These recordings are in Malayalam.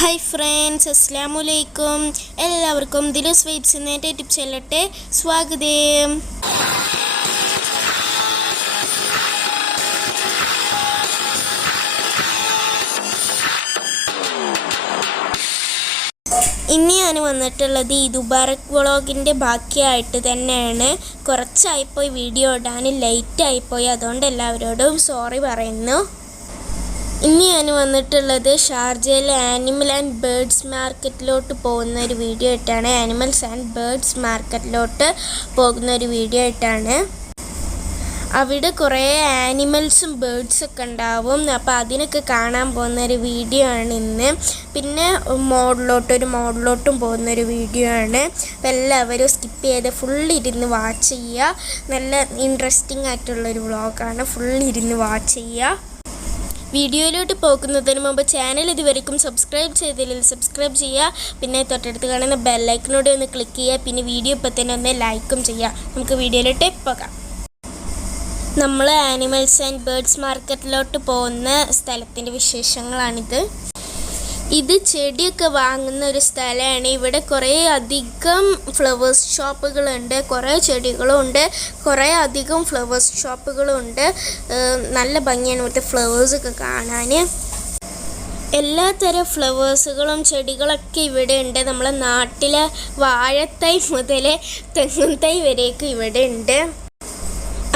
Hi friends, Assalamu Alaikum. എല്ലാവർക്കും ദിലുസ് വൈബ്സ് എന്ന യൂട്യൂബ് ചാനലിലോട്ട് സ്വാഗതം. ഇന്ന് ഞാൻ വന്നിട്ടുള്ളത് ഈ ദുബാരക് വ്ളോഗിൻ്റെ ബാക്കിയായിട്ട് തന്നെയാണ്. കുറച്ചായിപ്പോയി വീഡിയോ ഇടാൻ ലേറ്റായിപ്പോയി, അതുകൊണ്ട് എല്ലാവരോടും സോറി പറയുന്നു. ഇന്ന് ഞാൻ വന്നിട്ടുള്ളത് ഷാർജയിലെ ആനിമൽ ആൻഡ് ബേർഡ്സ് മാർക്കറ്റിലോട്ട് പോകുന്ന ഒരു വീഡിയോ ആയിട്ടാണ്. ആനിമൽസ് ആൻഡ് ബേർഡ്സ് മാർക്കറ്റിലോട്ട് പോകുന്ന ഒരു വീഡിയോ ആയിട്ടാണ്. അവിടെ കുറേ ആനിമൽസും ബേർഡ്സൊക്കെ ഉണ്ടാവും. അപ്പോൾ അതിനൊക്കെ കാണാൻ പോകുന്നൊരു വീഡിയോ ആണ് ഇന്ന്. പിന്നെ ഒരു മോഡിലോട്ടും പോകുന്നൊരു വീഡിയോ ആണ്. അപ്പോൾ എല്ലാവരും സ്കിപ്പ് ചെയ്ത് ഫുള്ളിരുന്ന് വാച്ച് ചെയ്യുക. നല്ല ഇൻട്രസ്റ്റിംഗ് ആയിട്ടുള്ളൊരു വ്ളോഗാണ്. ഫുള്ളിരുന്ന് വാച്ച് ചെയ്യുക. വീഡിയോയിലോട്ട് പോകുന്നതിന് മുമ്പ് ചാനൽ ഇതുവരെയും സബ്സ്ക്രൈബ് ചെയ്തില്ലെങ്കിൽ സബ്സ്ക്രൈബ് ചെയ്യുക. പിന്നെ തൊട്ടടുത്ത് കാണുന്ന ബെല്ലൈക്കനോട് ഒന്ന് ക്ലിക്ക് ചെയ്യുക. പിന്നെ വീഡിയോ ഇപ്പോൾ തന്നെ ഒന്ന് ലൈക്കും ചെയ്യുക. നമുക്ക് വീഡിയോയിലോട്ട് പോകാം. നമ്മൾ ആനിമൽസ് ആൻഡ് ബേർഡ്സ് മാർക്കറ്റിലോട്ട് പോകുന്ന സ്ഥലത്തിൻ്റെ വിശേഷങ്ങളാണിത്. ഇത് ചെടിയൊക്കെ വാങ്ങുന്ന ഒരു സ്ഥലമാണ്. ഇവിടെ കുറേ അധികം ഫ്ലവേഴ്സ് ഷോപ്പുകളുണ്ട്. കുറേ ചെടികളും ഉണ്ട്, കുറേ അധികം ഫ്ലവേഴ്സ് ഷോപ്പുകളും ഉണ്ട്. നല്ല ഭംഗിയാണ് ഇവിടുത്തെ ഫ്ലവേഴ്സൊക്കെ കാണാൻ. എല്ലാത്തരം ഫ്ലവേഴ്സുകളും ചെടികളൊക്കെ ഇവിടെ ഉണ്ട്. നമ്മളെ നാട്ടിലെ വാഴത്തൈ മുതൽ തെങ്ങുംതൈ വരെയൊക്കെ ഇവിടെ ഉണ്ട്.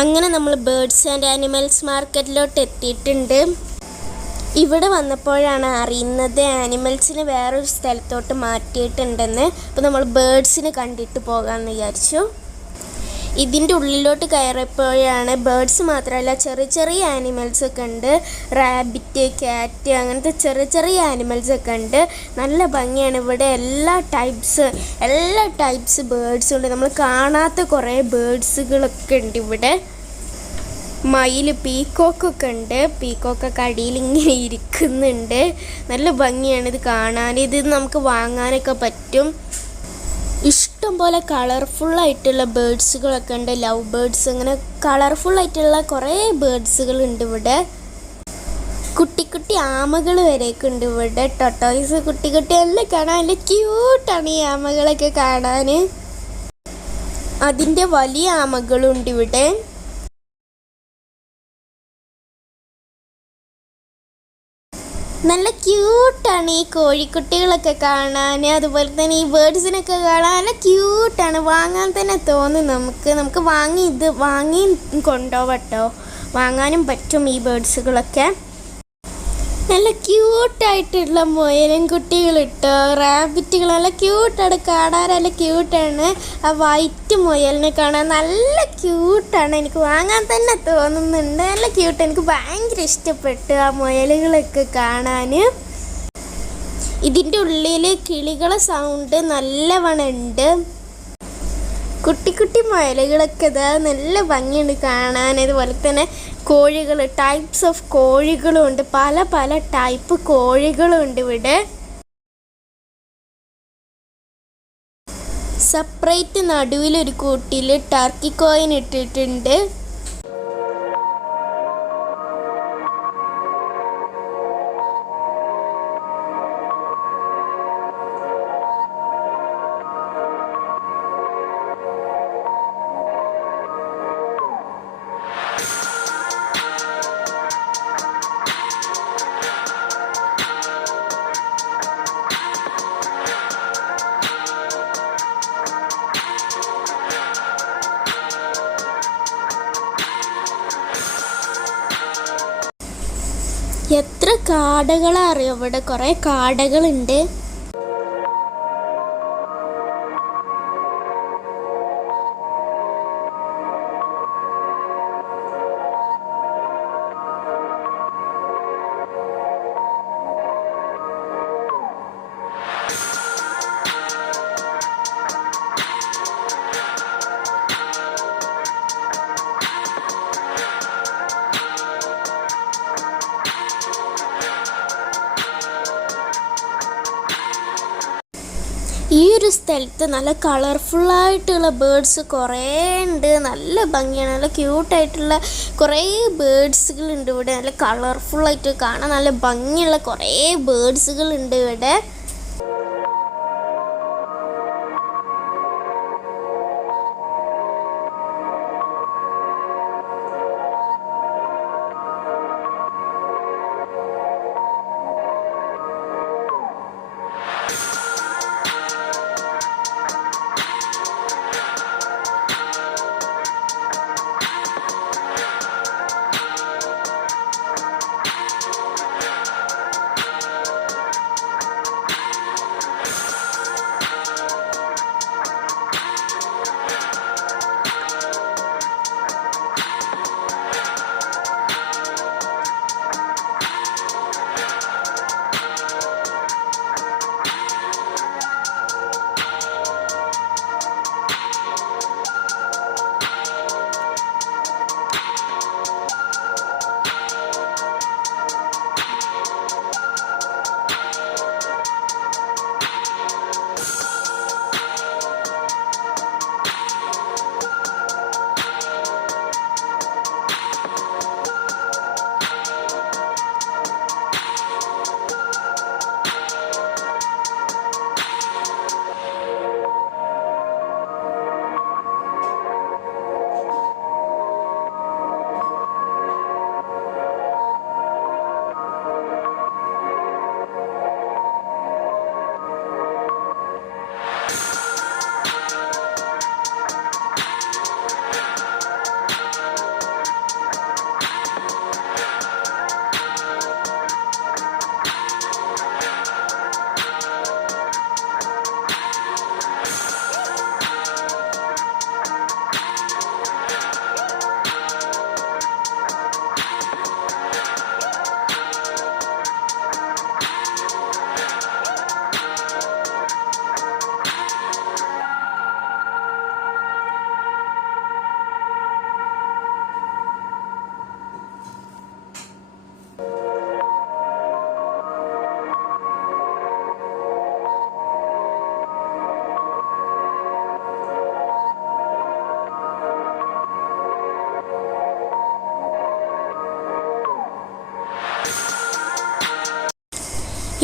അങ്ങനെ നമ്മൾ ബേർഡ്സ് ആൻഡ് ആനിമൽസ് മാർക്കറ്റിലോട്ട് എത്തിയിട്ടുണ്ട്. ഇവിടെ വന്നപ്പോഴാണ് അറിയുന്നത് ആനിമൽസിനെ വേറൊരു സ്ഥലത്തോട്ട് മാറ്റിയിട്ടുണ്ടെന്ന്. അപ്പോൾ നമ്മൾ ബേർഡ്സിനെ കണ്ടിട്ട് പോകാമെന്ന് വിചാരിച്ചു. ഇതിൻ്റെ ഉള്ളിലോട്ട് കയറിയപ്പോഴാണ് ബേർഡ്സ് മാത്രമല്ല ചെറിയ ചെറിയ ആനിമൽസൊക്കെ ഉണ്ട്. റാബിറ്റ്, ക്യാറ്റ്, അങ്ങനത്തെ ചെറിയ ചെറിയ ആനിമൽസൊക്കെ ഉണ്ട്. നല്ല ഭംഗിയാണ് ഇവിടെ. എല്ലാ ടൈപ്സ് ബേർഡ്സും ഉണ്ട്. നമ്മൾ കാണാത്ത കുറേ ബേർഡ്സുകളൊക്കെ ഉണ്ട് ഇവിടെ. മയിൽ, പീക്കോക്കൊക്കെ ഉണ്ട്. പീക്കോക്കൊക്കെ അടിയിൽ ഇങ്ങനെ ഇരിക്കുന്നുണ്ട്. നല്ല ഭംഗിയാണ് ഇത് കാണാൻ. ഇത് നമുക്ക് വാങ്ങാനൊക്കെ പറ്റും. ഇഷ്ടം പോലെ കളർഫുള്ളായിട്ടുള്ള ബേർഡ്സുകളൊക്കെ ഉണ്ട്. ലവ് ബേർഡ്സ്, അങ്ങനെ കളർഫുള്ളായിട്ടുള്ള കുറേ ബേർഡ്സുകളുണ്ട് ഇവിടെ. കുട്ടി കുട്ടി ആമകൾ വരെയൊക്കെ ഉണ്ട് ഇവിടെ. ടൊട്ടോയ്സ് കുട്ടി എല്ലാം കാണാൻ നല്ല ക്യൂട്ടാണ് ഈ ആമകളൊക്കെ കാണാൻ. അതിൻ്റെ വലിയ ആമകളുണ്ട് ഇവിടെ. നല്ല ക്യൂട്ടാണ് ഈ കോഴിക്കുട്ടികളൊക്കെ കാണാൻ. അതുപോലെ തന്നെ ഈ ബേർഡ്സിനൊക്കെ കാണാൻ നല്ല ക്യൂട്ടാണ്. വാങ്ങാൻ തന്നെ തോന്നും നമുക്ക് വാങ്ങി കൊണ്ടുപോകട്ടോ. വാങ്ങാനും പറ്റും ഈ ബേർഡ്സുകളൊക്കെ. നല്ല ക്യൂട്ടായിട്ടുള്ള മുയലും കുട്ടികളിട്ടോ. റാബിറ്റുകൾ നല്ല ക്യൂട്ടാണ് കാണാൻ. നല്ല ക്യൂട്ടാണ്. ആ വൈറ്റ് മുയലിനെ കാണാൻ നല്ല ക്യൂട്ടാണ്. എനിക്ക് വാങ്ങാൻ തന്നെ തോന്നുന്നുണ്ട്. നല്ല ക്യൂട്ട്. എനിക്ക് ഭയങ്കര ഇഷ്ടപ്പെട്ടു ആ മുയലുകളൊക്കെ കാണാൻ. ഇതിൻ്റെ ഉള്ളിൽ കിളികളെ സൗണ്ട് നല്ലവണ്ണം ഉണ്ട്. കുട്ടി മുയലുകളൊക്കെ ഇതാ നല്ല ഭംഗിയുണ്ട് കാണാൻ. അതുപോലെ തന്നെ കോഴികൾ, ടൈപ്സ് ഓഫ് കോഴികളും ഉണ്ട്. പല ടൈപ്പ് കോഴികളും ഉണ്ട് ഇവിടെ. സെപ്പറേറ്റ് നടുവിലൊരു കൂട്ടിൽ ടർക്കി കോയിൻ ഇട്ടിട്ടുണ്ട്. എത്ര കാടകളറിയോ ഇവിടെ. കുറേ കാടകളുണ്ട്. ഈ ഒരു സ്ഥലത്ത് നല്ല കളർഫുള്ളായിട്ടുള്ള ബേർഡ്സ് കുറേ ഉണ്ട്. നല്ല ഭംഗിയാണ്. നല്ല ക്യൂട്ടായിട്ടുള്ള കുറേ ബേർഡ്സുകളുണ്ട് ഇവിടെ. നല്ല കളർഫുള്ളായിട്ട് കാണാൻ നല്ല ഭംഗിയുള്ള കുറേ ബേർഡ്സുകളുണ്ട് ഇവിടെ.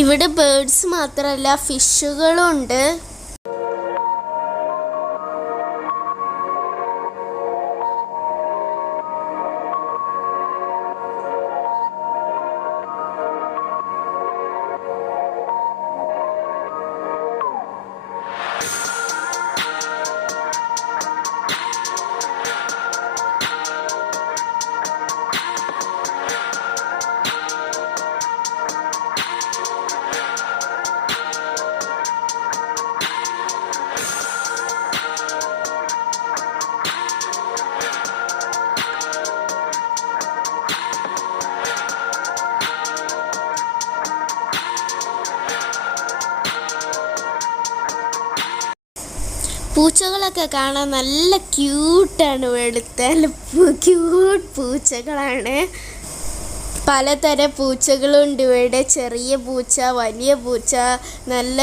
ഇവിടെ ബേർഡ്സ് മാത്രമല്ല ഫിഷുകളും ഉണ്ട്. പൂച്ചകളൊക്കെ കാണാൻ നല്ല ക്യൂട്ടാണ്. വെളുത്ത ക്യൂട്ട് പൂച്ചകളാണ്. പലതരം പൂച്ചകളുണ്ട് ഇവിടെ. ചെറിയ പൂച്ച, വലിയ പൂച്ച, നല്ല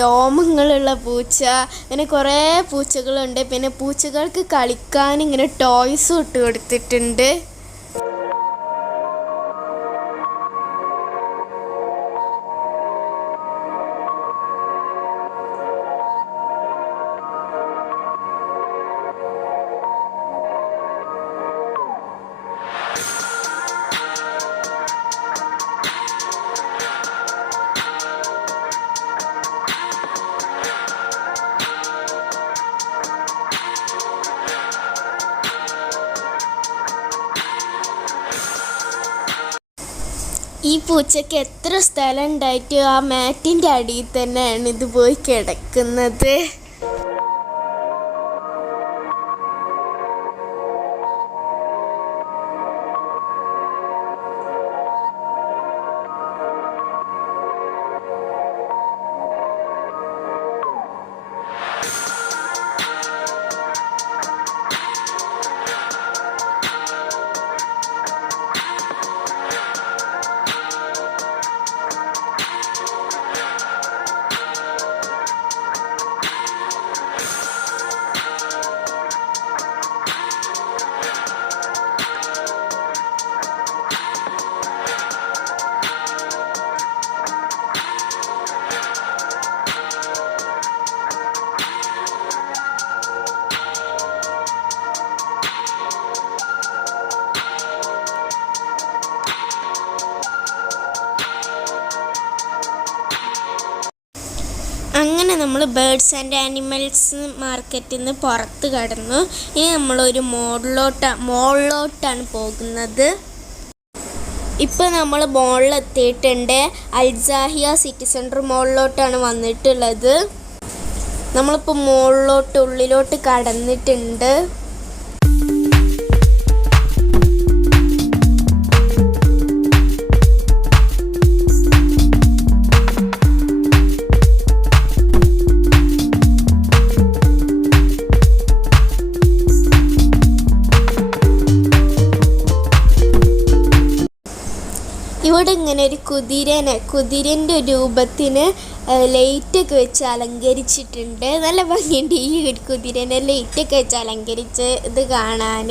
രോമങ്ങളുള്ള പൂച്ച, അങ്ങനെ കുറേ പൂച്ചകളുണ്ട്. പിന്നെ പൂച്ചകൾക്ക് കളിക്കാൻ ഇങ്ങനെ ടോയ്സും ഇട്ട് കൊടുത്തിട്ടുണ്ട്. ഈ പൂച്ചയ്ക്ക് എത്ര സ്ഥലം ഉണ്ടായിട്ട് ആ മാറ്റിൻ്റെ അടിയിൽ തന്നെയാണ് ഇത് പോയി കിടക്കുന്നത്. അങ്ങനെ നമ്മൾ ബേർഡ്സ് ആൻഡ് ആനിമൽസ് മാർക്കറ്റിൽ നിന്ന് പുറത്ത് കടന്നു. ഇനി നമ്മളൊരു മോളിലോട്ടാണ് പോകുന്നത്. ഇപ്പോൾ നമ്മൾ മോളിലെത്തിയിട്ടുണ്ട്. അൽ സാഹിയ സിറ്റി സെൻറ്റർ മോളിലോട്ടാണ് വന്നിട്ടുള്ളത്. നമ്മളിപ്പോൾ ഉള്ളിലോട്ട് കടന്നിട്ടുണ്ട്. ഇവിടെ ഇങ്ങനെ ഒരു കുതിരൻ്റെ രൂപത്തിന് ലൈറ്റൊക്കെ വെച്ച് അലങ്കരിച്ചിട്ടുണ്ട്. നല്ല ഭംഗിയുണ്ട് ഈ ഒരു കുതിരനെ ലൈറ്റൊക്കെ വെച്ച് അലങ്കരിച്ച് ഇത് കാണാൻ.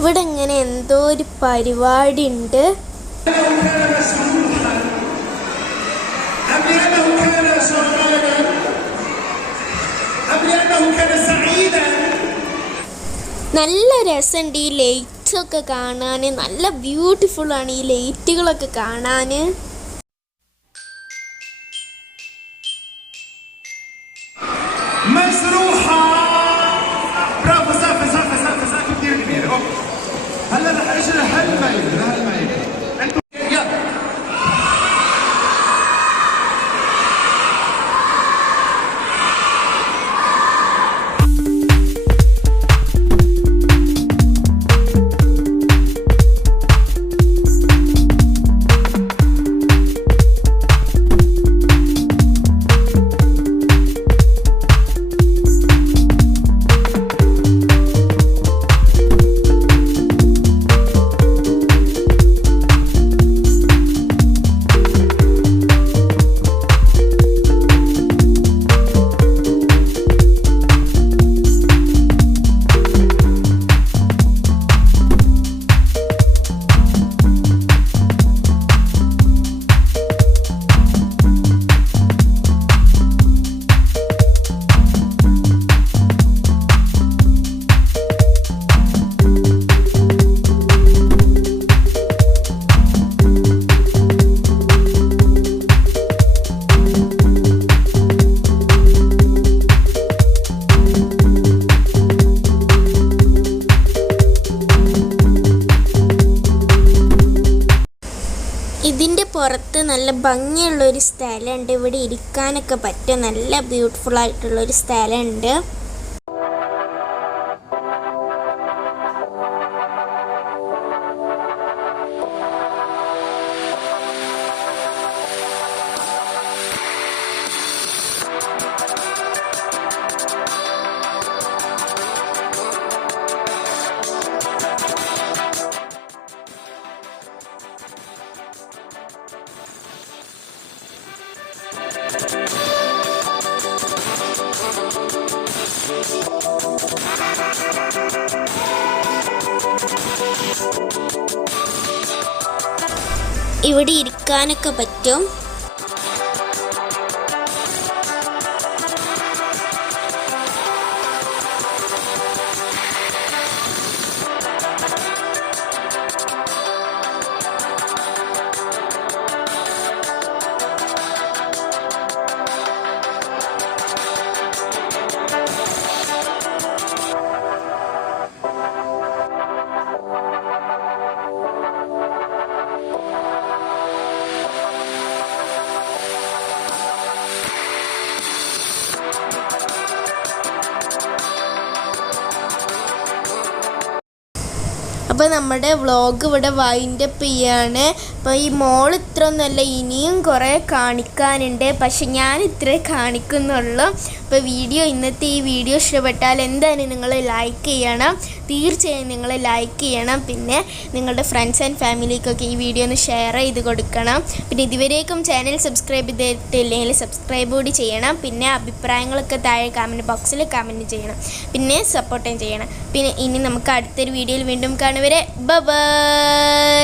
ഇവിടെ ഇങ്ങനെ എന്തോ ഒരു പരിപാടി ഉണ്ട്. നല്ല രസമുണ്ട് ഈ ലൈറ്റ്സൊക്കെ കാണാൻ. നല്ല ബ്യൂട്ടിഫുൾ ആണ് ഈ ലൈറ്റുകളൊക്കെ കാണാൻ. ഇതിൻ്റെ പുറത്ത് നല്ല ഭംഗിയുള്ളൊരു സ്ഥലമുണ്ട്. ഇവിടെ ഇരിക്കാനൊക്കെ പറ്റും. നല്ല ബ്യൂട്ടിഫുൾ ആയിട്ടുള്ളൊരു സ്ഥലമുണ്ട്. ഇവിടെ ഇരിക്കാനൊക്കെ പറ്റും. അപ്പോൾ നമ്മുടെ വ്ളോഗ് ഇവിടെ വൈൻഡപ്പ് ചെയ്യാണ്. അപ്പോൾ അപ്പോൾ ഈ മോൾ ഇത്രയൊന്നുമല്ല, ഇനിയും കുറേ കാണിക്കാനുണ്ട്. പക്ഷെ ഞാൻ ഇത്രേ കാണിക്കുന്നുള്ളൂ. അപ്പോൾ ഇന്നത്തെ ഈ വീഡിയോ ഇഷ്ടപ്പെട്ടാൽ എന്തായാലും നിങ്ങൾ ലൈക്ക് ചെയ്യണം, തീർച്ചയായും നിങ്ങൾ ലൈക്ക് ചെയ്യണം. പിന്നെ നിങ്ങളുടെ ഫ്രണ്ട്സ് ആൻഡ് ഫാമിലിക്കൊക്കെ ഈ വീഡിയോ ഒന്ന് ഷെയർ ചെയ്ത് കൊടുക്കണം. പിന്നെ ഇതുവരേക്കും ചാനൽ സബ്സ്ക്രൈബ് ചെയ്തിട്ടില്ലെങ്കിൽ സബ്സ്ക്രൈബ് കൂടി ചെയ്യണം. പിന്നെ അഭിപ്രായങ്ങളൊക്കെ താഴെ കമൻറ്റ് ബോക്സിൽ കമൻറ്റ് ചെയ്യണം, പിന്നെ സപ്പോർട്ടും ചെയ്യണം. പിന്നെ ഇനി നമുക്ക് അടുത്തൊരു വീഡിയോയിൽ വീണ്ടും കാണുവരെ ബൈ.